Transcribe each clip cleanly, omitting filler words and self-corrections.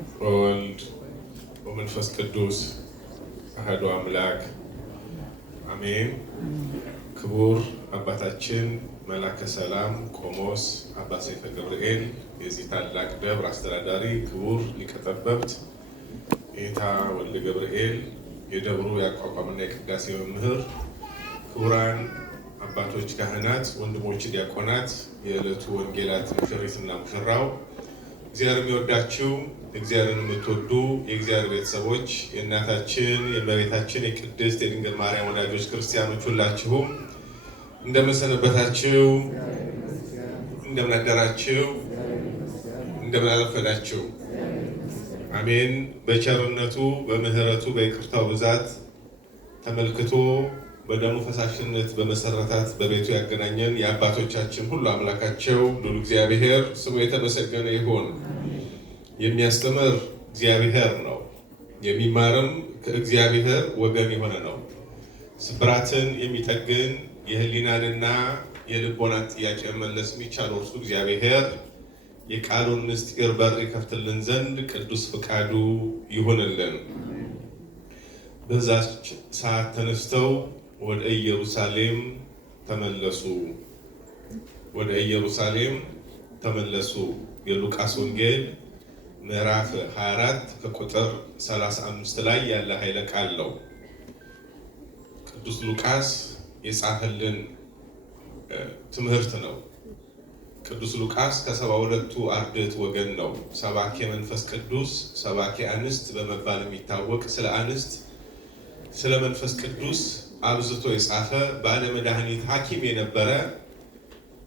ወወልድ ወመንፈስ ቅዱስ አሐዱ አምላክ አሜን። ክቡር አባታችን መላከ ሰላም ቆሞስ አባ ሰይፈ ገብርኤል የዚህ ታላቅ ደብር አስተዳዳሪ፣ ክቡር ሊቀ ጠበብት ጌታ ወልደ ገብርኤል የደብሩ የአቋቋምና የቅዳሴ መምህር፣ ክቡራን አባቶች ካህናት፣ ወንድሞች ዲያቆናት፣ የዕለቱ ወንጌላት ሙሽሪትና ሙሽራው፣ እግዚአብሔር የሚወዳችሁ እግዚአብሔርን የምትወዱ የእግዚአብሔር ቤተሰቦች፣ የእናታችን የእመቤታችን የቅድስት የድንግል ማርያም ወዳጆች ክርስቲያኖች ሁላችሁም እንደምን ሰነበታችሁ? እንደምን አደራችሁ? እንደምን አረፈዳችሁ? አሜን። በቸርነቱ በምህረቱ በይቅርታው ብዛት ተመልክቶ በደሙ ፈሳሽነት በመሰረታት በቤቱ ያገናኘን የአባቶቻችን ሁሉ አምላካቸው ልዑል እግዚአብሔር ስሙ የተመሰገነ ይሁን። የሚያስተምር እግዚአብሔር ነው፣ የሚማርም ከእግዚአብሔር ወገን የሆነ ነው። ስብራትን የሚጠግን የህሊናንና የልቦናን ጥያቄ መለስ የሚቻል እርሱ እግዚአብሔር የቃሉን ምስጢር በር ይከፍትልን ዘንድ ቅዱስ ፍቃዱ ይሁንልን። በዛች ሰዓት ተነስተው ወደ ኢየሩሳሌም ተመለሱ። ወደ ኢየሩሳሌም ተመለሱ። የሉቃስ ወንጌል ምዕራፍ 24 ከቁጥር 35 ላይ ያለ ኃይለ ቃል ነው። ቅዱስ ሉቃስ የጻፈልን ትምህርት ነው። ቅዱስ ሉቃስ ከ72ቱ አርድእት ወገን ነው። ሰባኬ መንፈስ ቅዱስ፣ ሰባኬ አንስት በመባል የሚታወቅ ስለ አንስት ስለ መንፈስ ቅዱስ አብዝቶ የጻፈ ባለ መድኃኒት ሐኪም የነበረ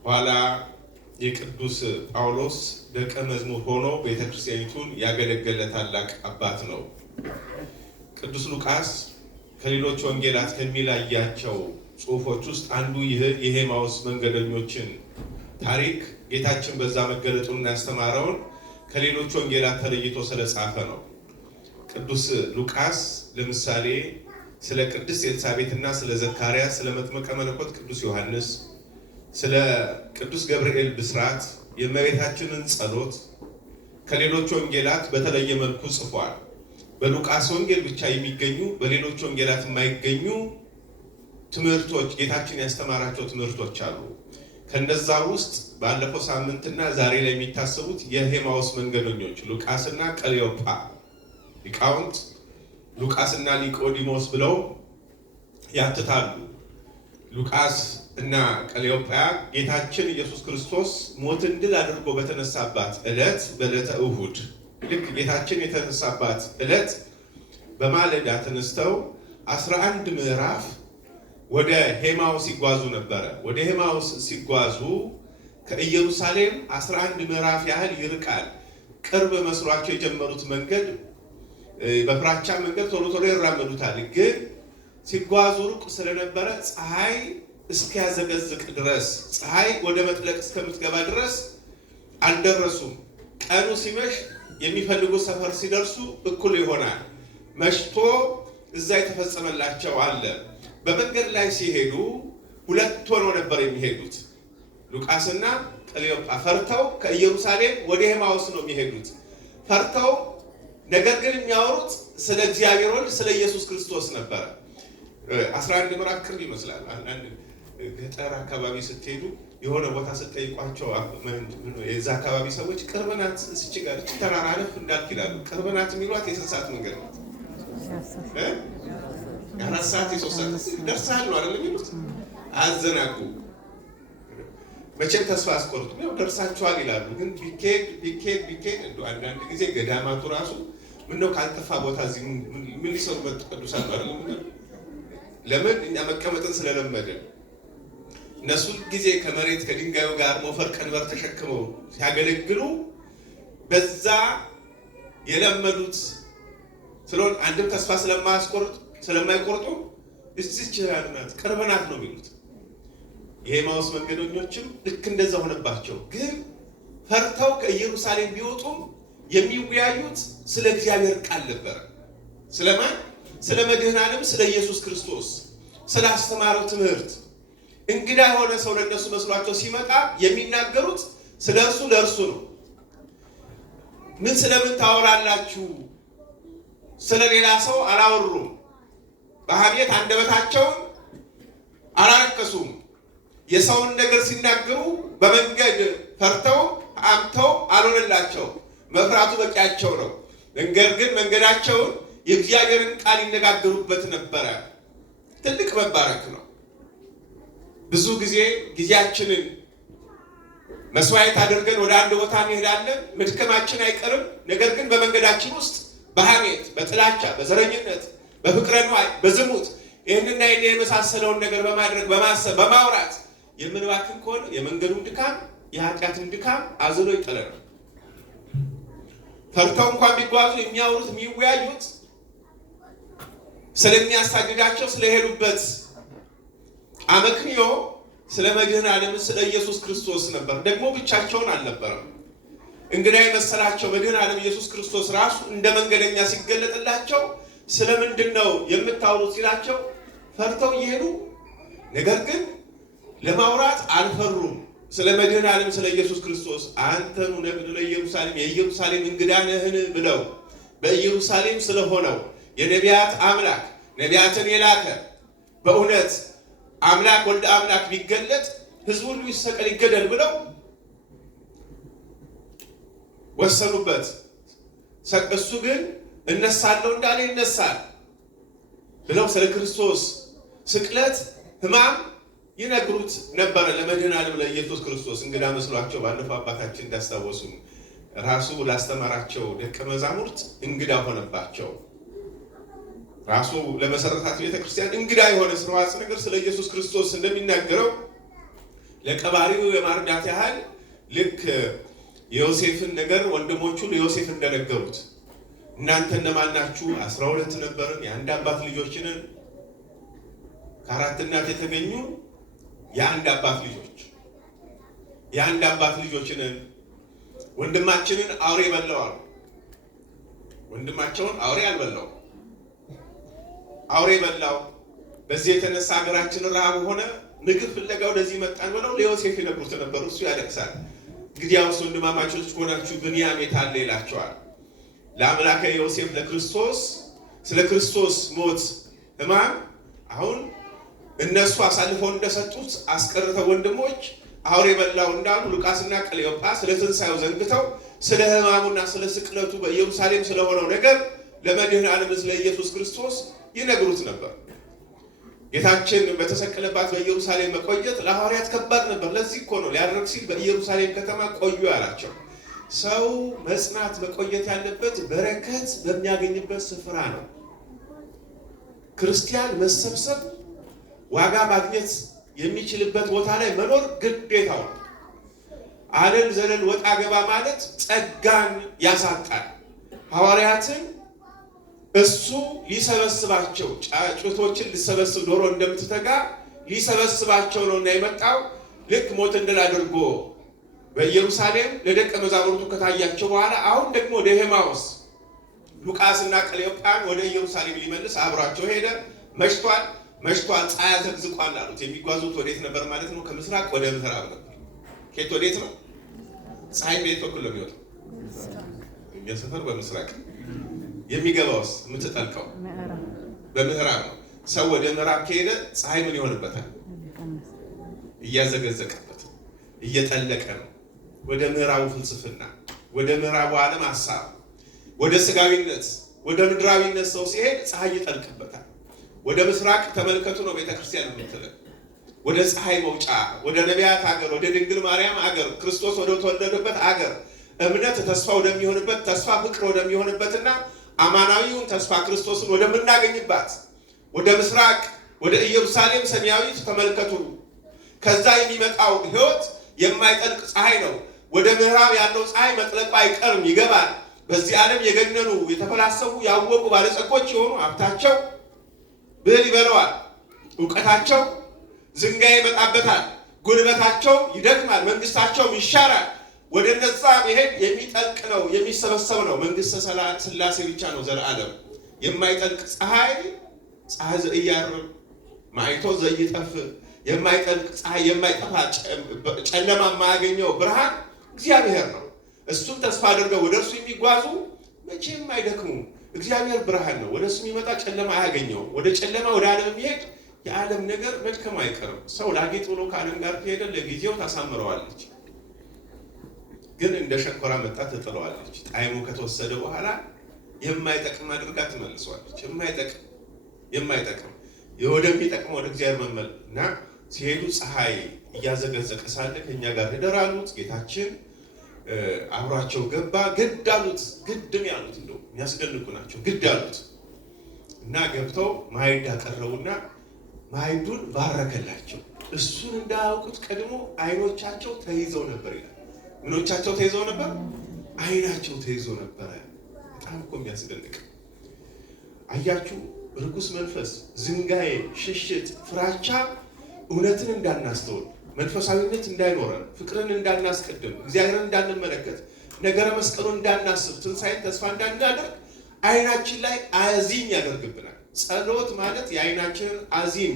ኋላ የቅዱስ ጳውሎስ ደቀ መዝሙር ሆኖ ቤተክርስቲያኒቱን ያገለገለ ታላቅ አባት ነው። ቅዱስ ሉቃስ ከሌሎች ወንጌላት ከሚለያቸው ጽሑፎች ውስጥ አንዱ የኤማሁስ መንገደኞችን ታሪክ ጌታችን በዛ መገለጡን ያስተማረውን ከሌሎች ወንጌላት ተለይቶ ስለጻፈ ነው። ቅዱስ ሉቃስ ለምሳሌ ስለ ቅድስት ኤልሳቤጥና ስለ ዘካርያስ፣ ስለ መጥምቀ መለኮት ቅዱስ ዮሐንስ፣ ስለ ቅዱስ ገብርኤል ብስራት፣ የእመቤታችንን ጸሎት ከሌሎች ወንጌላት በተለየ መልኩ ጽፏል። በሉቃስ ወንጌል ብቻ የሚገኙ በሌሎች ወንጌላት የማይገኙ ትምህርቶች ጌታችን ያስተማራቸው ትምህርቶች አሉ። ከነዛ ውስጥ ባለፈው ሳምንትና ዛሬ ላይ የሚታሰቡት የኤማሁስ መንገደኞች ሉቃስና ቀሌዮጳ ሊቃውንት ሉቃስና ኒቆዲሞስ ብለው ያትታሉ። ሉቃስ እና ቀሌዮጳ ጌታችን ኢየሱስ ክርስቶስ ሞትን ድል አድርጎ በተነሳባት ዕለት በዕለተ እሁድ ልክ ጌታችን የተነሳባት ዕለት በማለዳ ተነስተው 11 ምዕራፍ ወደ ኤማሁስ ሲጓዙ ነበረ። ወደ ኤማሁስ ሲጓዙ ከኢየሩሳሌም 11 ምዕራፍ ያህል ይርቃል። ቅርብ መስሏቸው የጀመሩት መንገድ በፍራቻ መንገድ ቶሎ ቶሎ ይራመዱታል። ግን ሲጓዙ ሩቅ ስለነበረ ፀሐይ እስኪያዘገዝቅ ድረስ ፀሐይ ወደ መጥለቅ እስከምትገባ ድረስ አልደረሱም። ቀኑ ሲመሽ የሚፈልጉት ሰፈር ሲደርሱ እኩል ይሆናል። መሽቶ እዛ የተፈጸመላቸው አለ። በመንገድ ላይ ሲሄዱ ሁለት ሆነው ነበር የሚሄዱት። ሉቃስና ቀሌዮጳ ፈርተው ከኢየሩሳሌም ወደ ኤማሁስ ነው የሚሄዱት። ፈርተው ነገር ግን የሚያወሩት ስለ እግዚአብሔር ወልድ ስለ ኢየሱስ ክርስቶስ ነበረ። 11 ምዕራፍ ቅርብ ይመስላል። አንዳንድ ገጠር አካባቢ ስትሄዱ የሆነ ቦታ ስትጠይቋቸው የዛ አካባቢ ሰዎች ቅርብ ናት እስቺ ጋር እቺ ተራራ አለፍ እንዳልክ ይላሉ። ቅርብ ናት የሚሏት የ3 ሰዓት መንገድ ናት። የ4 ሰዓት የ3 ሰዓት ደርሳል ነው አይደል የሚሉት። አዘናጉ። መቼም ተስፋ አስቆርጡም። ያው ደርሳችኋል ይላሉ። ግን ቢኬድ እንደው አንዳንድ ጊዜ ገዳማቱ ራሱ ምነው ካልጠፋ ቦታ እዚህ ምን ሊሰሩ መጡ ቅዱሳን ነው አይደል? ለምን እኛ መቀመጥን ስለለመደ እነሱ ጊዜ ከመሬት ከድንጋዩ ጋር ሞፈር ቀንበር ተሸክመው ሲያገለግሉ በዛ የለመዱት ስለሆነ አንድም ተስፋ ስለማይቆርጡ እዚች ያሉናት ቅርብ ናት ነው የሚሉት። የኤማሁስ መንገደኞችም ልክ እንደዛ ሆነባቸው። ግን ፈርተው ከኢየሩሳሌም ቢወጡም የሚወያዩት ስለ እግዚአብሔር ቃል ነበረ። ስለማን? ስለ መድኃኔ ዓለም ስለ ኢየሱስ ክርስቶስ ስለ አስተማረው ትምህርት። እንግዳ የሆነ ሰው ለነሱ መስሏቸው ሲመጣ የሚናገሩት ስለ እርሱ ለእርሱ ነው። ምን ስለምን ታወራላችሁ? ስለሌላ ሰው አላወሩም። በሐሜት አንደበታቸውን አላረከሱም። የሰውን ነገር ሲናገሩ በመንገድ ፈርተው አምተው አልሆነላቸው። መፍራቱ በቂያቸው ነው። ነገር ግን መንገዳቸውን የእግዚአብሔርን ቃል ይነጋገሩበት ነበረ። ትልቅ መባረክ ነው። ብዙ ጊዜ ጊዜያችንን መስዋዕት አድርገን ወደ አንድ ቦታ እንሄዳለን። መድከማችን አይቀርም። ነገር ግን በመንገዳችን ውስጥ በሐሜት፣ በጥላቻ፣ በዘረኝነት፣ በፍቅረ ነዋይ፣ በዝሙት ይህንና ይህን የመሳሰለውን ነገር በማድረግ በማሰብ በማውራት የምንባክን ከሆነ የመንገዱን ድካም የኃጢአትን ድካም አዝሎ ይጥለናል። ፈርተው እንኳን ቢጓዙ የሚያወሩት የሚወያዩት ስለሚያሳድዳቸው ስለሄዱበት አመክንዮ ስለ መድኃኔ ዓለም ስለ ኢየሱስ ክርስቶስ ነበር። ደግሞ ብቻቸውን አልነበረም። እንግዳ የመሰላቸው መድኃኔ ዓለም ኢየሱስ ክርስቶስ ራሱ እንደ መንገደኛ ሲገለጥላቸው ስለምንድን ነው የምታወሩት ሲላቸው ፈርተው እየሄዱ ነገር ግን ለማውራት አልፈሩም። ስለ መድኃኔ ዓለም ስለ ኢየሱስ ክርስቶስ አንተኑ ነግድ ለኢየሩሳሌም የኢየሩሳሌም እንግዳ ነህን ብለው በኢየሩሳሌም ስለሆነው የነቢያት አምላክ ነቢያትን የላከ በእውነት አምላክ ወልደ አምላክ ቢገለጥ ሕዝቡ ሁሉ ይሰቀል ይገደል ብለው ወሰኑበት። እሱ ግን እነሳለሁ እንዳለ ይነሳል ብለው ስለ ክርስቶስ ስቅለት ሕማም ይነግሩት ነበረ። ለመድኃኔ ዓለም ለኢየሱስ ክርስቶስ እንግዳ መስሏቸው ባለፈው አባታችን እንዳስታወሱ ራሱ ላስተማራቸው ደቀ መዛሙርት እንግዳ ሆነባቸው። ራሱ ለመሰረታት ቤተክርስቲያን እንግዳ የሆነ ስርዋጽ ነገር ስለ ኢየሱስ ክርስቶስ እንደሚናገረው ለቀባሪው የማርዳት ያህል ልክ የዮሴፍን ነገር ወንድሞቹ ለዮሴፍ እንደነገሩት እናንተ እነማን ናችሁ? 12 ነበርን፣ የአንድ አባት ልጆች ነን፣ ከአራት እናት የተገኙ የአንድ አባት ልጆች ነን። ወንድማችንን አውሬ በላዋል። ወንድማቸውን አውሬ አልበላው፣ አውሬ በላው። በዚህ የተነሳ ሀገራችን ረሃብ ሆነ፣ ምግብ ፍለጋ ወደዚህ መጣን ብለው ለዮሴፍ ይነግሩት ነበር። እሱ ያለቅሳል። እንግዲያውስ ወንድማማቾች ሆናችሁ ብንያም የት አለ ይላቸዋል። ለአምላከ ዮሴፍ ለክርስቶስ ስለ ክርስቶስ ሞት ሕማም አሁን እነሱ አሳልፈው እንደሰጡት አስቀርተው ወንድሞች አውሬ በላው እንዳሉ ሉቃስና ቀሌዮጳ ስለ ትንሣኤው ዘንግተው ስለ ሕማሙና ስለ ስቅለቱ በኢየሩሳሌም ስለሆነው ነገር ለመድኃኔ ዓለም ስለ ኢየሱስ ክርስቶስ ይነግሩት ነበር። ጌታችን በተሰቀለባት በኢየሩሳሌም መቆየት ለሐዋርያት ከባድ ነበር። ለዚህ እኮ ነው ሊያደርግ ሲል በኢየሩሳሌም ከተማ ቆዩ ያላቸው። ሰው መጽናት መቆየት ያለበት በረከት በሚያገኝበት ስፍራ ነው። ክርስቲያን መሰብሰብ ዋጋ ማግኘት የሚችልበት ቦታ ላይ መኖር ግዴታው ነው። አለል ዘለል ወጣ ገባ ማለት ጸጋን ያሳጣል። ሐዋርያትን እሱ ሊሰበስባቸው ጫጩቶችን ሊሰበስብ ዶሮ እንደምትተጋ ሊሰበስባቸው ነውና የመጣው ልክ ሞትን ድል አድርጎ በኢየሩሳሌም ለደቀ መዛሙርቱ ከታያቸው በኋላ አሁን ደግሞ ወደ ኤማሁስ ሉቃስና ቀሌዮጳን ወደ ኢየሩሳሌም ሊመልስ አብሯቸው ሄደ። መሽቷል፣ ፀሐይ ዘግዝቋል አሉት። የሚጓዙት ወዴት ነበር ማለት ነው? ከምስራቅ ወደ ምዕራብ ነበር። ከየት ወዴት ነው? ፀሐይ በየት በኩል ነው የሚወጣው? እኛ ሰፈር በምስራቅ የሚገባውስ የምትጠልቀው በምዕራብ ነው። ሰው ወደ ምዕራብ ከሄደ ፀሐይ ምን ይሆንበታል? እያዘገዘቀበት እየጠለቀ ነው። ወደ ምዕራቡ ፍልስፍና፣ ወደ ምዕራቡ ዓለም ሐሳብ፣ ወደ ስጋዊነት፣ ወደ ምድራዊነት ሰው ሲሄድ ፀሐይ ይጠልቅበታል። ወደ ምስራቅ ተመልከቱ ነው ቤተክርስቲያን የምትለን። ወደ ፀሐይ መውጫ፣ ወደ ነቢያት ሀገር፣ ወደ ድንግል ማርያም ሀገር፣ ክርስቶስ ወደ ተወለደበት ሀገር፣ እምነት ተስፋ ወደሚሆንበት፣ ተስፋ ፍቅር ወደሚሆንበትና አማናዊውን ተስፋ ክርስቶስን ወደምናገኝባት ወደ ምስራቅ ወደ ኢየሩሳሌም ሰማያዊት ተመልከቱ። ከዛ የሚመጣው ሕይወት የማይጠልቅ ፀሐይ ነው። ወደ ምዕራብ ያለው ፀሐይ መጥለቁ አይቀርም፣ ይገባል። በዚህ ዓለም የገነኑ የተፈላሰፉ ያወቁ ባለጸጎች የሆኑ ሀብታቸው ብል ይበለዋል፣ እውቀታቸው ዝንጋይ ይመጣበታል፣ ጉልበታቸው ይደክማል፣ መንግስታቸውም ይሻራል። ወደ እነዛ መሄድ የሚጠልቅ ነው፣ የሚሰበሰብ ነው። መንግስተ ሥላሴ ብቻ ነው ዘለዓለም። የማይጠልቅ ፀሐይ ዘኢያርብ ማይቶ ዘይጠፍ፣ የማይጠልቅ ፀሐይ የማይጠፋ ጨለማ የማያገኘው ብርሃን እግዚአብሔር ነው። እሱን ተስፋ አድርገው ወደርሱ የሚጓዙ መቼም አይደክሙም። እግዚአብሔር ብርሃን ነው። ወደሱ የሚመጣ ጨለማ አያገኘውም። ወደ ጨለማ ወደ ዓለም የሚሄድ የዓለም ነገር መድከም አይቀርም። ሰው ላጌጥ ብሎ ከዓለም ጋር ከሄደ ለጊዜው ታሳምረዋለች፣ ግን እንደ ሸንኮራ መጣ ትጥለዋለች። ጣዕሙ ከተወሰደ በኋላ የማይጠቅም አድርጋ ትመልሰዋለች። የማይጠቅም ወደሚጠቅመው ወደ እግዚአብሔር መመል እና ሲሄዱ ፀሐይ እያዘገዘቀ ሳለ ከእኛ ጋር ሄደር አሉት። ጌታችን አብሯቸው ገባ። ግድ አሉት። ግድም ያሉት እንደው የሚያስደንቁ ናቸው። ግድ አሉት እና ገብተው ማዕድ አቀረቡና ማዕዱን ባረከላቸው። እሱን እንዳያውቁት ቀድሞ አይኖቻቸው ተይዘው ነበር ይላል። ምኖቻቸው ተይዘው ነበር? አይናቸው ተይዞ ነበረ። በጣም እኮ የሚያስደንቅ አያችሁ። ርኩስ መንፈስ፣ ዝንጋዬ፣ ሽሽት፣ ፍራቻ እውነትን እንዳናስተውል፣ መንፈሳዊነት እንዳይኖረን፣ ፍቅርን እንዳናስቀድም፣ እግዚአብሔርን እንዳንመለከት፣ ነገረ መስቀሉን እንዳናስብ፣ ትንሣኤን ተስፋ እንዳናደርግ አይናችን ላይ አዚም ያደርግብናል። ጸሎት ማለት የአይናችንን አዚም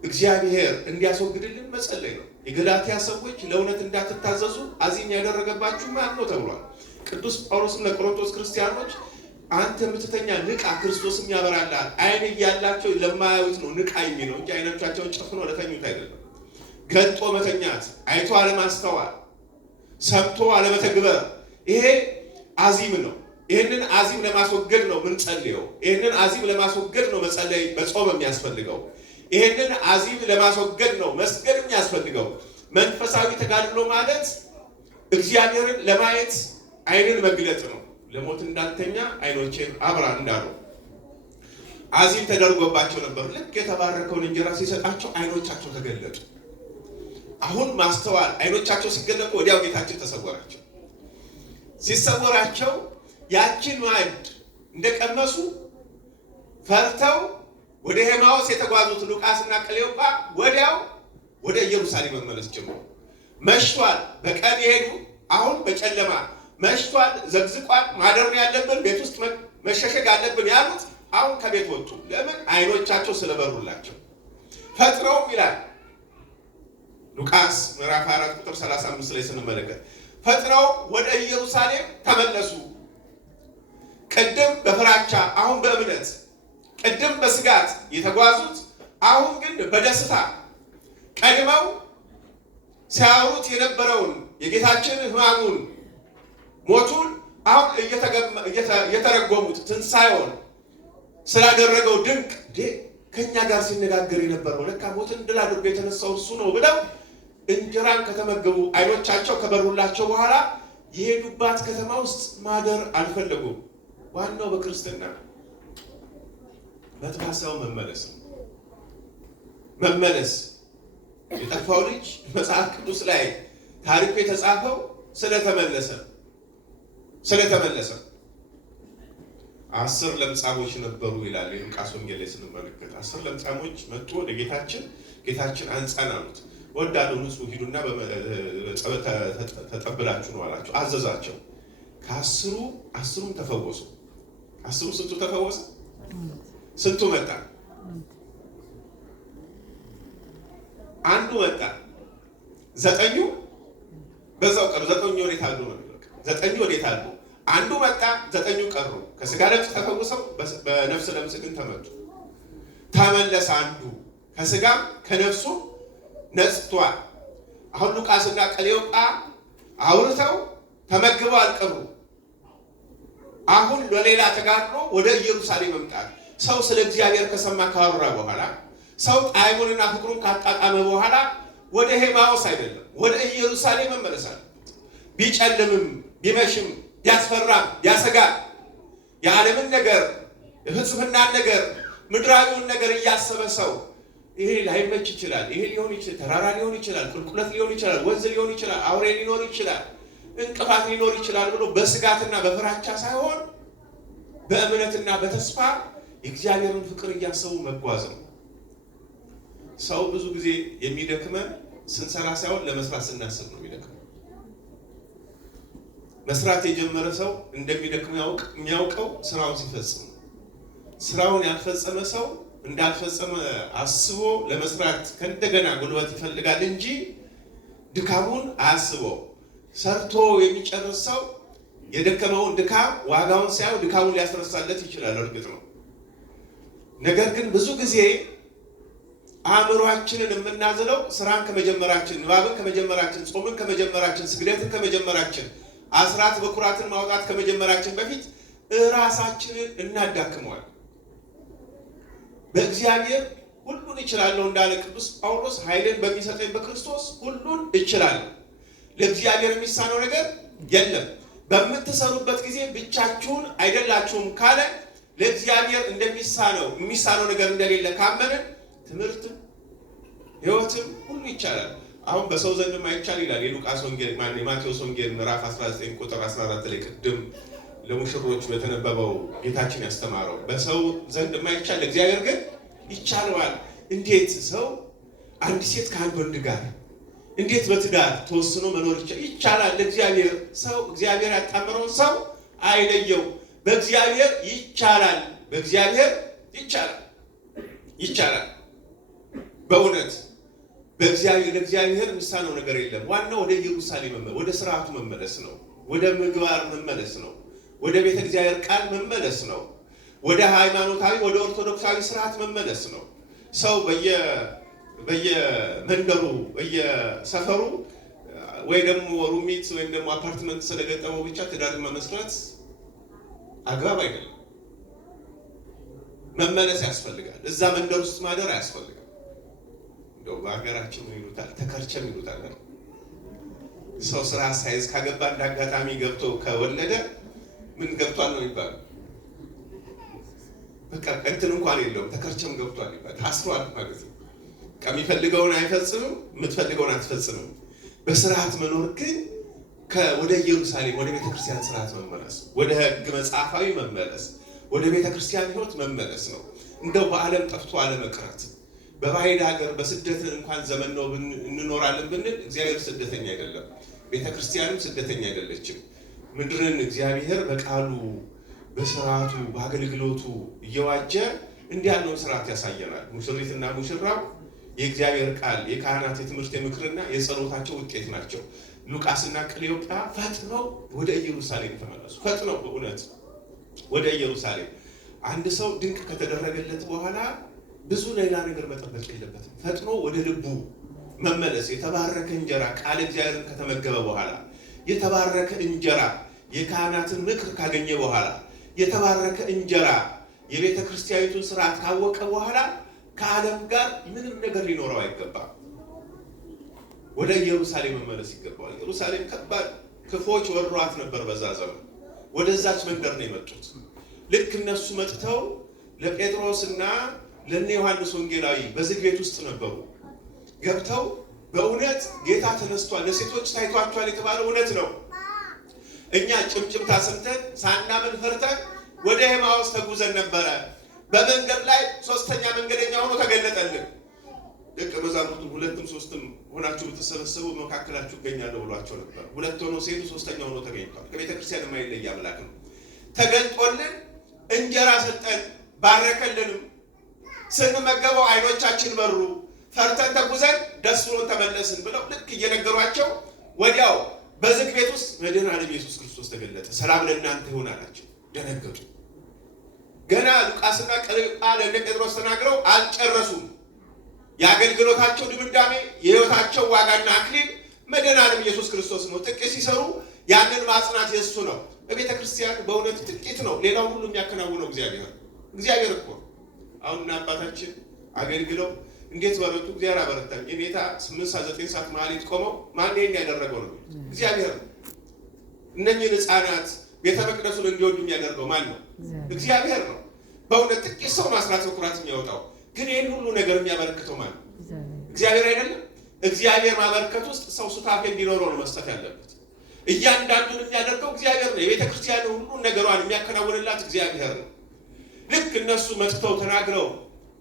እግዚአብሔር እንዲያስወግድልን መጸለይ ነው። የገላትያ ሰዎች ለእውነት እንዳትታዘዙ አዚም ያደረገባችሁ ማን ነው ተብሏል። ቅዱስ ጳውሎስም ለቆሮንቶስ ክርስቲያኖች አንተ የምትተኛ ንቃ፣ ክርስቶስም ያበራልሃል። አይን እያላቸው ለማያዩት ነው ንቃ የሚለው እንጂ አይኖቻቸውን ጨፍኖ ለተኙት አይደለም። ገልጦ መተኛት፣ አይቶ አለማስተዋል፣ ሰምቶ አለመተግበር፣ ይሄ አዚም ነው። ይህንን አዚም ለማስወገድ ነው ምንጸልየው። ይህንን አዚም ለማስወገድ ነው መጸለይ በጾም የሚያስፈልገው። ይህንን አዚም ለማስወገድ ነው መስገድ የሚያስፈልገው። መንፈሳዊ ተጋድሎ ማለት እግዚአብሔርን ለማየት አይንን መግለጥ ነው። ለሞት እንዳልተኛ አይኖቼን አብራ እንዳለው አዚም ተደርጎባቸው ነበር። ልክ የተባረከውን እንጀራ ሲሰጣቸው አይኖቻቸው ተገለጡ። አሁን ማስተዋል አይኖቻቸው ሲገለጡ ወዲያው ጌታችን ተሰወራቸው። ሲሰወራቸው ያችን ማዕድ እንደቀመሱ ፈርተው ወደ ኤማሁስ የተጓዙት ሉቃስና ቀሌዮጳ ወዲያው ወደ ኢየሩሳሌም መመለስ ጀመሩ። መሽቷል። በቀን የሄዱ አሁን በጨለማ መሽቷል፣ ዘግዝቋል፣ ማደር ያለብን ቤት ውስጥ መሸሸግ አለብን ያሉት አሁን ከቤት ወጡ። ለምን? አይኖቻቸው ስለበሩላቸው። ፈጥነውም ይላል ሉቃስ ምዕራፍ 4 ቁጥር 35 ላይ ስንመለከት ፈጥነው ወደ ኢየሩሳሌም ተመለሱ። ቅድም በፍራቻ አሁን በእምነት፣ ቅድም በስጋት የተጓዙት አሁን ግን በደስታ ቀድመው ሲያወሩት የነበረውን የጌታችን ሕማሙን ሞቱን አሁን እየተረጎሙት ትንሣኤውን ስላደረገው ድንቅ ከኛ ጋር ሲነጋገር የነበረው ለካ ሞትን ድል አድርጎ የተነሳው እሱ ነው ብለው እንጀራን ከተመገቡ አይኖቻቸው ከበሩላቸው በኋላ የሄዱባት ከተማ ውስጥ ማደር አልፈለጉም። ዋናው በክርስትና መጥፋት መመለስ መመለስ። የጠፋው ልጅ መጽሐፍ ቅዱስ ላይ ታሪኩ የተጻፈው ስለተመለሰ 10 ለምጻሞች ነበሩ ይላል የሉቃስ ወንጌል ላይ ስንመለከት። 10 ለምጻሞች መጡ ወደ ጌታችን አንጻን አሉት። ወዳሉ ንጹህ ሂዱና በጸበል ተጠብላችሁ ነው አላቸው፣ አዘዛቸው። ከ10ሩም ተፈወሱ። 10ሩ ስንቱ ተፈወሰ? ስንቱ መጣ? አንዱ መጣ። 9ኙ በዛው ቀሩ። 9ኙ ወዴት አሉ ነው? 9ኙ ወዴት አሉ? አንዱ መጣ፣ 9ኙ ቀሩ። ከስጋ ለምጽ ተፈውሰው በነፍስ ለምጽ ግን ተመቱ። ተመለሰ አንዱ፣ ከስጋም ከነፍሱ ነጽቷል። አሁን ሉቃስና ቀሌዮጳ አውርተው ተመግበው አልቀሩ። አሁን ለሌላ ተጋድሎ ወደ ኢየሩሳሌም መምጣት። ሰው ስለ እግዚአብሔር ከሰማ ካወራ በኋላ ሰው ጣዕሙንና ፍቅሩን ካጣጣመ በኋላ ወደ ኤማሁስ አይደለም ወደ ኢየሩሳሌም መመለሳል። ቢጨልምም ቢመሽም ቢያስፈራም ቢያሰጋም የዓለምን ነገር የፍጽምናን ነገር ምድራዊውን ነገር እያሰበ ሰው ይሄ ላይመች ይችላል፣ ይሄ ሊሆን ይችላል፣ ተራራ ሊሆን ይችላል፣ ቁልቁለት ሊሆን ይችላል፣ ወንዝ ሊሆን ይችላል፣ አውሬ ሊኖር ይችላል፣ እንቅፋት ሊኖር ይችላል ብሎ በስጋትና በፍራቻ ሳይሆን በእምነትና በተስፋ የእግዚአብሔርን ፍቅር እያሰቡ መጓዝ ነው። ሰው ብዙ ጊዜ የሚደክመን ስንሰራ ሳይሆን ለመስራት ስናስብ ነው የሚደክመው። መስራት የጀመረ ሰው እንደሚደክም የሚያውቀው ስራውን ሲፈጽም ነው። ስራውን ያልፈጸመ ሰው እንዳልፈጸመ አስቦ ለመስራት ከእንደገና ጉልበት ይፈልጋል እንጂ ድካሙን አያስበው። ሰርቶ የሚጨርስ ሰው የደከመውን ድካም ዋጋውን ሳይሆን ድካሙን ሊያስረሳለት ይችላል። እርግጥ ነው። ነገር ግን ብዙ ጊዜ አእምሯችንን የምናዝለው ስራን ከመጀመራችን፣ ንባብን ከመጀመራችን፣ ጾምን ከመጀመራችን፣ ስግደትን ከመጀመራችን፣ አስራት በኩራትን ማውጣት ከመጀመራችን በፊት ራሳችንን እናዳክመዋል። በእግዚአብሔር ሁሉን እችላለሁ እንዳለ ቅዱስ ጳውሎስ ኃይልን በሚሰጠኝ በክርስቶስ ሁሉን እችላለሁ፣ ለእግዚአብሔር የሚሳነው ነገር የለም። በምትሰሩበት ጊዜ ብቻችሁን አይደላችሁም ካለ ለእግዚአብሔር የሚሳነው ነገር እንደሌለ ካመንን ትምህርትም ሕይወትም ሁሉ ይቻላል። አሁን በሰው ዘንድ ማይቻል ይላል የሉቃስ ወንጌል የማቴዎስ ወንጌል ምዕራፍ 19 ቁጥር 14 ላይ ቅድም ለሙሽሮች በተነበበው ጌታችን ያስተማረው በሰው ዘንድ ማይቻል እግዚአብሔር ግን ይቻለዋል። እንዴት ሰው አንድ ሴት ከአንድ ወንድ ጋር እንዴት በትዳር ተወስኖ መኖር ይቻላል? ለእግዚአብሔር ሰው እግዚአብሔር ያጣመረውን ሰው አይለየው። በእግዚአብሔር ይቻላል፣ በእግዚአብሔር ይቻላል። በእውነት ለእግዚአብሔር የሚሳነው ነገር የለም። ዋናው ወደ ኢየሩሳሌም ወደ ስርዓቱ መመለስ ነው። ወደ ምግባር መመለስ ነው። ወደ ቤተ እግዚአብሔር ቃል መመለስ ነው። ወደ ሃይማኖታዊ ወደ ኦርቶዶክሳዊ ስርዓት መመለስ ነው። ሰው በየመንደሩ በየሰፈሩ ወይ ደግሞ ሩሚት ወይም ደግሞ አፓርትመንት ስለገጠመው ብቻ ትዳር መመስረት አግባብ አይደለም። መመለስ ያስፈልጋል። እዛ መንደር ውስጥ ማደር ያስፈልጋል። እንደው በሀገራችን ይሉታል ተከርቸም ይሉታል። ሰው ስራ ሳይዝ ካገባ እንደ አጋጣሚ ገብቶ ከወለደ ምን ገብቷል ነው ይባላል። በቃ እንትን እንኳን የለውም ተከርቸም ገብቷል ይባላል። ታስሯል ማለት ነው። ከሚፈልገውን አይፈጽምም፣ የምትፈልገውን አትፈጽምም። በስርዓት መኖር ግን ወደ ኢየሩሳሌም ወደ ቤተክርስቲያን ስርዓት መመለስ፣ ወደ ሕግ መጽሐፋዊ መመለስ፣ ወደ ቤተክርስቲያን ሕይወት መመለስ ነው። እንደው በዓለም ጠፍቶ አለመቅረት። በባዕድ ሀገር በስደትን እንኳን ዘመን ነው እንኖራለን ብንል እግዚአብሔር ስደተኛ አይደለም፣ ቤተክርስቲያንም ስደተኛ አይደለችም። ምድርን እግዚአብሔር በቃሉ በስርዓቱ በአገልግሎቱ እየዋጀ እንዲህ ያለውን ስርዓት ያሳየናል። ሙሽሪትና ሙሽራው የእግዚአብሔር ቃል የካህናት የትምህርት የምክርና የጸሎታቸው ውጤት ናቸው። ሉቃስና ቅሌዮጳ ፈጥነው ወደ ኢየሩሳሌም ተመለሱ። ፈጥነው በእውነት ወደ ኢየሩሳሌም። አንድ ሰው ድንቅ ከተደረገለት በኋላ ብዙ ሌላ ነገር መጠበቅ የለበትም። ፈጥኖ ወደ ልቡ መመለስ። የተባረከ እንጀራ ቃል እግዚአብሔርን ከተመገበ በኋላ የተባረከ እንጀራ የካህናትን ምክር ካገኘ በኋላ የተባረከ እንጀራ የቤተ ክርስቲያኒቱን ስርዓት ካወቀ በኋላ ከዓለም ጋር ምንም ነገር ሊኖረው አይገባም። ወደ ኢየሩሳሌም መመለስ ይገባዋል። ኢየሩሳሌም ከባድ ክፎች ወሯት ነበር በዛ ዘመን። ወደዛች መንደር ነው የመጡት። ልክ እነሱ መጥተው ለጴጥሮስና ለእነ ዮሐንስ ወንጌላዊ በዝግ ቤት ውስጥ ነበሩ። ገብተው በእውነት ጌታ ተነስቷል፣ ለሴቶች ታይቷቸዋል የተባለው እውነት ነው። እኛ ጭምጭምታ ሰምተን ሳናምን ፈርተን ወደ ኤማሁስ ተጉዘን ነበረ። በመንገድ ላይ ሶስተኛ መንገደኛ ሆኖ ተገለጠልን። ደቀ መዛሙርቱ ሁለትም ሶስትም ሆናችሁ ብትሰበሰቡ መካከላችሁ እገኛለሁ ብሏቸው ነበር። ሁለት ሆኖ ሲሄዱ ሶስተኛ ሆኖ ተገኝቷል። ከቤተ ክርስቲያን የማይለይ አምላክ ነው። ተገልጦልን እንጀራ ሰጠን፣ ባረከልንም። ስንመገበው አይኖቻችን በሩ፣ ፈርተን ተጉዘን ደስ ብሎን ተመለስን ብለው ልክ እየነገሯቸው ወዲያው በዝግ ቤት ውስጥ መድኃኔዓለም ኢየሱስ ክርስቶስ ተገለጠ። ሰላም ለእናንተ ይሁን አላቸው። ደነገጡ። ገና ሉቃስና ቀሌዮጳ ለእነ ጴጥሮስ ተናግረው አልጨረሱም። የአገልግሎታቸው ድምዳሜ የሕይወታቸው ዋጋና አክሊል መድኃኔዓለም ኢየሱስ ክርስቶስ ነው። ጥቂት ሲሰሩ ያንን ማጽናት የእሱ ነው። በቤተ ክርስቲያን በእውነት ጥቂት ነው፣ ሌላውን ሁሉ የሚያከናውነው እግዚአብሔር እኮ። አሁን አባታችን አገልግለው እንዴት በረቱ? እግዚአብሔር አበረታኝ። የኔታ 8 ሰዓት 9 ሰዓት ማህሌት ቆመው ማን ይሄን ያደረገው ነው? እግዚአብሔር ነው። እነኚህን ሕፃናት ቤተ መቅደሱን እንዲወዱ የሚያደርገው ማን ነው? እግዚአብሔር ነው። በእውነት ጥቂት ሰው ማስራት በኩራት የሚያወጣው ግን ይህን ሁሉ ነገር የሚያበረክተው ማን ነው? እግዚአብሔር አይደለም? እግዚአብሔር ማበረከት ውስጥ ሰው ሱታፌ እንዲኖረው ነው መስጠት ያለበት። እያንዳንዱን የሚያደርገው እግዚአብሔር ነው። የቤተ ክርስቲያን ሁሉ ነገሯን የሚያከናውንላት እግዚአብሔር ነው። ልክ እነሱ መጥተው ተናግረው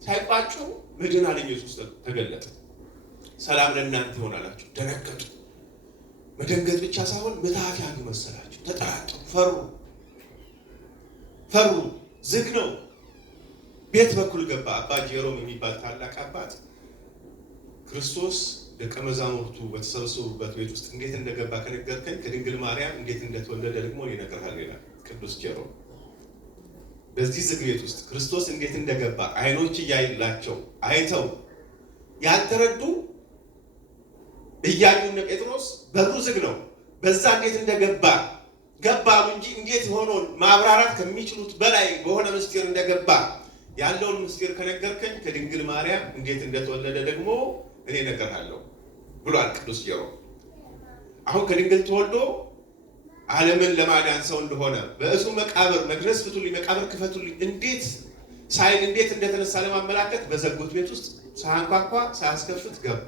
ሳይቋጩ መድኃኔዓለም ኢየሱስ ተገለጠ። ሰላም ለእናንተ ይሁን አላቸው። ደነገጡ። መደንገጥ ብቻ ሳይሆን ምትሃት ያሉ መሰላቸው። ተጠራጠሩ፣ ፈሩ። ዝግ ነው። ቤት በኩል ገባ። አባ ጄሮም የሚባል ታላቅ አባት ክርስቶስ ደቀ መዛሙርቱ በተሰበሰቡበት ቤት ውስጥ እንዴት እንደገባ ከነገርከኝ ከድንግል ማርያም እንዴት እንደተወለደ ደግሞ ይነግርሃል ይላል ቅዱስ ጀሮ። በዚህ ዝግ ቤት ውስጥ ክርስቶስ እንዴት እንደገባ አይኖች እያዩላቸው አይተው ያልተረዱ እያዩ እነ ጴጥሮስ በሩ ዝግ ነው፣ በዛ እንዴት እንደገባ ገባሉ እንጂ እንዴት ሆኖ ማብራራት ከሚችሉት በላይ በሆነ ምስጢር እንደገባ ያለውን ምስጢር ከነገርከኝ ከድንግል ማርያም እንዴት እንደተወለደ ደግሞ እኔ እነግርሃለሁ ብሏል ቅዱስ ጀሮ። አሁን ከድንግል ተወልዶ ዓለምን ለማዳን ሰው እንደሆነ በእሱ መቃብር መግነዝ ፍቱልኝ፣ መቃብር ክፈቱልኝ እንዴት ሳይል እንዴት እንደተነሳ ለማመላከት በዘጉት ቤት ውስጥ ሳያንኳኳ ሳያስከፍት ገባ።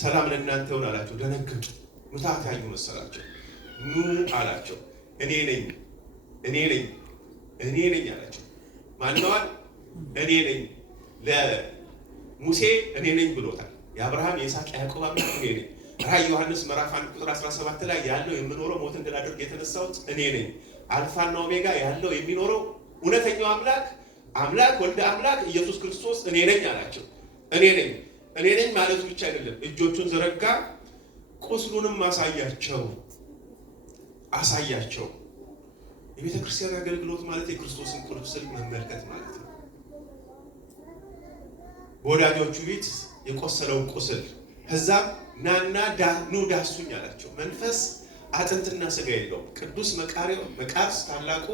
ሰላም ለእናንተ ይሁን አላቸው። ደነገጡ። ምትሃት ያዩ መሰላቸው። ኑ አላቸው። እኔ ነኝ አላቸው። ማንነዋል? እኔ ነኝ። ለሙሴ እኔ ነኝ ብሎታል። የአብርሃም የይስሐቅ ያዕቆብ አምላክ እኔ ነኝ። ራዕይ ዮሐንስ ምዕራፍ 1 ቁጥር 17 ላይ ያለው የምኖረው ሞትን ድል አድርጌ የተነሳሁት እኔ ነኝ። አልፋና ኦሜጋ ያለው የሚኖረው እውነተኛው አምላክ ወልደ አምላክ ኢየሱስ ክርስቶስ እኔ ነኝ አላቸው። እኔ ነኝ ማለቱ ብቻ አይደለም። እጆቹን ዘረጋ፣ ቁስሉንም አሳያቸው። የቤተ ክርስቲያን አገልግሎት ማለት የክርስቶስን ቁስል መመልከት ማለት ነው። በወዳጆቹ ቤት የቆሰለውን ቁስል ከዛም ናና ኑ ዳሱኝ አላቸው። መንፈስ አጥንትና ስጋ የለውም። ቅዱስ መቃርስ ታላቁ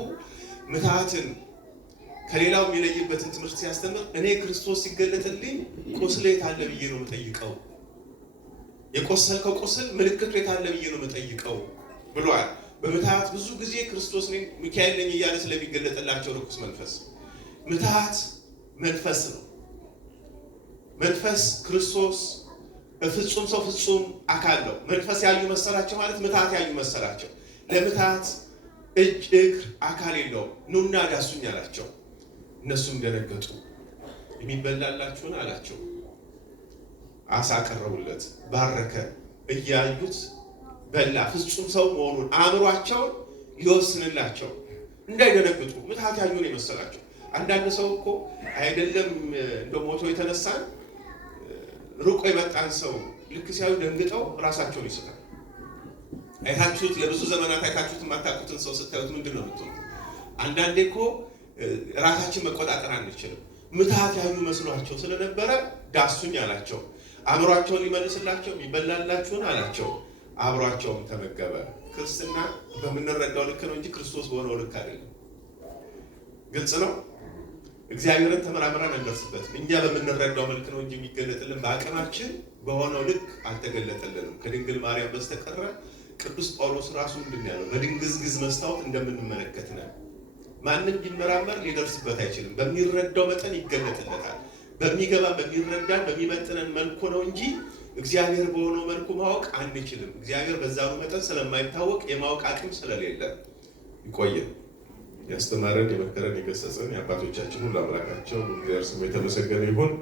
ምትሃትን ከሌላው የሚለይበትን ትምህርት ሲያስተምር እኔ ክርስቶስ ሲገለጥልኝ ቁስል የት አለ ብዬ ነው የምጠይቀው፣ የቆሰልከው ቁስል ምልክቱ የት አለ ብዬ ነው የምጠይቀው ብሏል። በምትሃት ብዙ ጊዜ ክርስቶስ ነኝ ሚካኤል ነኝ እያለ ስለሚገለጥላቸው ርኩስ መንፈስ ምትሃት መንፈስ ነው። መንፈስ ክርስቶስ ፍጹም ሰው ፍጹም አካል ነው። መንፈስ ያዩ መሰላቸው ማለት ምትሃት ያዩ መሰላቸው። ለምትሃት እጅ እግር አካል የለውም። ኑና ዳሱኝ አላቸው። እነሱም ደነገጡ። የሚበላላችሁን አላቸው። አሳ ቀረቡለት፣ ባረከ፣ እያዩት በላ። ፍጹም ሰው መሆኑን አእምሯቸውን ሊወስንላቸው እንዳይደነግጡ ምትሃት ያዩ ነው የመሰላቸው። አንዳንድ ሰው እኮ አይደለም እንደ ሞቶ የተነሳን ሩቆ የመጣን ሰው ልክ ሲያዩ ደንግጠው ራሳቸውን ይስታል። አይታችሁት ለብዙ ዘመናት አይታችሁት የማታውቁትን ሰው ስታዩት ምንድን ነው የምትሆኑት? አንዳንዴ እኮ ራሳችን መቆጣጠር አንችልም። ምትሃት ያዩ መስሏቸው ስለነበረ ዳሱኝ አላቸው። አእምሯቸውን ሊመልስላቸው የሚበላላችሁን አላቸው። አብሯቸውም ተመገበ። ክርስትና በምንረዳው ልክ ነው እንጂ ክርስቶስ በሆነው ልክ አይደለም። ግልጽ ነው። እግዚአብሔርን ተመራምረን አንደርስበትም። እኛ በምንረዳው መልክ ነው እንጂ የሚገለጥልን በአቅማችን በሆነው ልክ አልተገለጠልንም ከድንግል ማርያም በስተቀረ። ቅዱስ ጳውሎስ ራሱ ምንድን ያለው? በድንግዝግዝ መስታወት እንደምንመለከት ነው። ማንም ቢመራመር ሊደርስበት አይችልም። በሚረዳው መጠን ይገለጥለታል። በሚረዳን በሚመጥነን መልኩ ነው እንጂ እግዚአብሔር በሆነው መልኩ ማወቅ አንችልም። እግዚአብሔር በዛኑ መጠን ስለማይታወቅ የማወቅ አቅም ስለሌለ ይቆየን። ያስተማረን የመከረን የገሰጸን የአባቶቻችን ሁሉ አምላካቸው እግዚአብሔር ስሙ የተመሰገነ ይሁን።